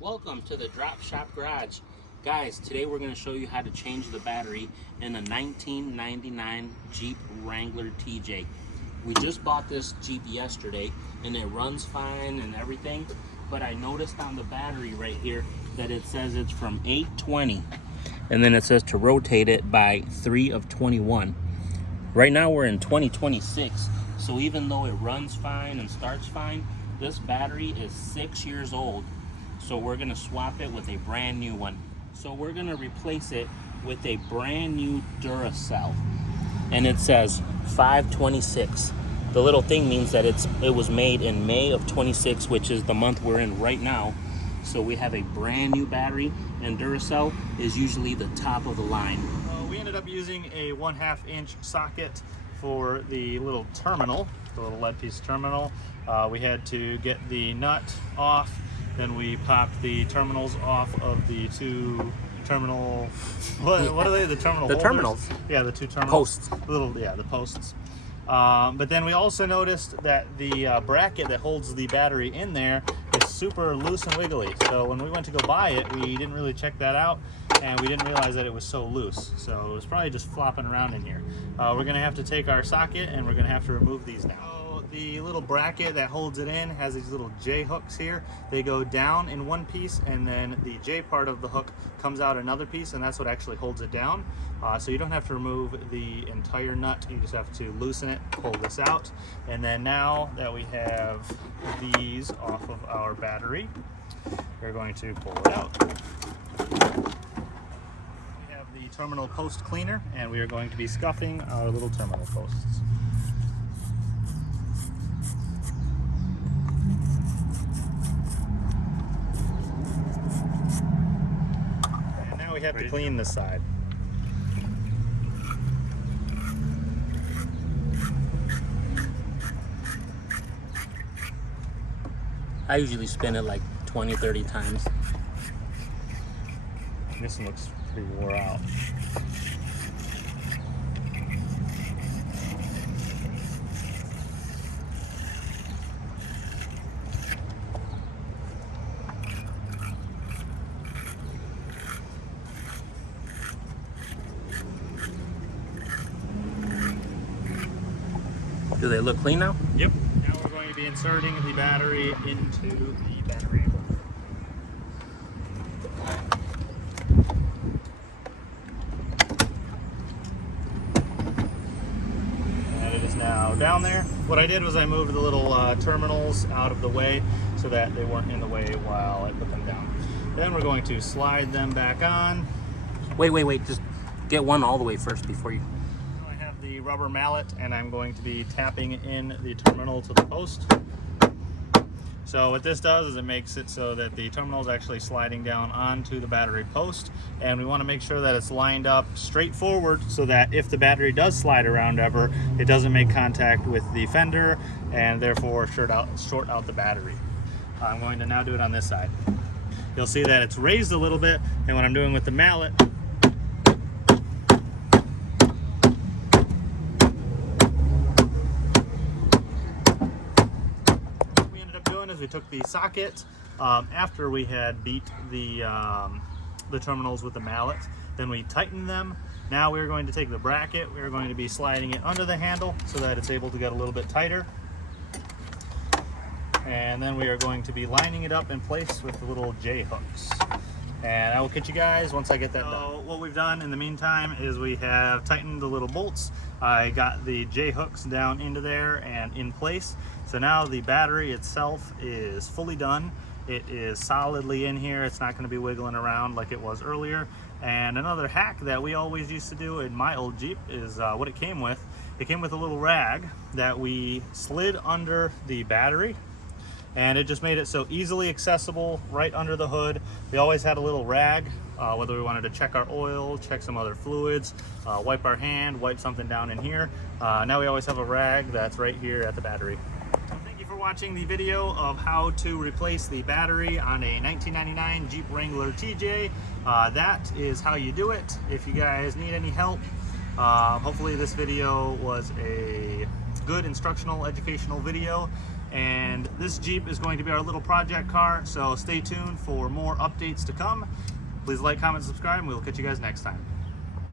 Welcome to the Drop Shop Garage. Guys, today we're going to show you how to change the battery in a 1999 Jeep Wrangler TJ. We just bought this Jeep yesterday and it runs fine and everything, but I noticed on the battery right here that it says it's from 820 and then it says to rotate it by 3 of 21. Right now we're in 2026, so even though it runs fine and starts fine, this battery is 6 years old. So we're gonna swap it with a brand new one. So we're gonna replace it with a brand new Duracell. And it says 526. The little thing means that it was made in May of 26, which is the month we're in right now. So we have a brand new battery, and Duracell is usually the top of the line. We ended up using a 1/2 inch socket for the little terminal, the little lead piece terminal. We had to get the nut off. Then we popped the terminals off of the two terminal, what are they, the terminal The holders? terminals. Yeah, the two terminals. Posts. The posts. But then we also noticed that the bracket that holds the battery in there is super loose and wiggly. So when we went to go buy it, we didn't really check that out, and we didn't realize that it was so loose. So it was probably just flopping around in here. We're gonna have to take our socket and we're gonna have to remove these now. The little bracket that holds it in has these little J hooks here. They go down in one piece, and then the J part of the hook comes out another piece, and that's what actually holds it down. So you don't have to remove the entire nut, you just have to loosen it, pull this out. And then now that we have these off of our battery, we're going to pull it out. We have the terminal post cleaner, and we are going to be scuffing our little terminal posts. We have to clean this side. I usually spin it like 20-30 times. This one looks pretty wore out. Do they look clean now? Yep. Now we're going to be inserting the battery into the battery. And it is now down there. What I did was I moved the little terminals out of the way so that they weren't in the way while I put them down. Then we're going to slide them back on. Wait. Just get one all the way first before you... The rubber mallet, and I'm going to be tapping in the terminal to the post. So what this does is it makes it so that the terminal is actually sliding down onto the battery post, and we want to make sure that it's lined up straight forward so that if the battery does slide around ever, it doesn't make contact with the fender and therefore short out the battery. I'm going to now do it on this side. You'll see that it's raised a little bit, and what I'm doing with the mallet, we took the socket after we had beat the terminals with the mallet. Then we tightened them. Now we're going to take the bracket. We're going to be sliding it under the handle so that it's able to get a little bit tighter. And then we are going to be lining it up in place with the little J hooks. And I will catch you guys once I get that done. What we've done in the meantime is we have tightened the little bolts. I got the J hooks down into there and in place. So now the battery itself is fully done. It is solidly in here. It's not going to be wiggling around like it was earlier. And another hack that we always used to do in my old Jeep is what it came with. It came with a little rag that we slid under the battery, and it just made it so easily accessible right under the hood. We always had a little rag, whether we wanted to check our oil, check some other fluids, wipe our hand, wipe something down in here. Now we always have a rag that's right here at the battery. Thank you for watching the video of how to replace the battery on a 1999 Jeep Wrangler TJ. That is how you do it. If you guys need any help, hopefully this video was a good instructional, educational video. And this Jeep is going to be our little project car, so stay tuned for more updates to come. Please like, comment, subscribe, and we'll catch you guys next time.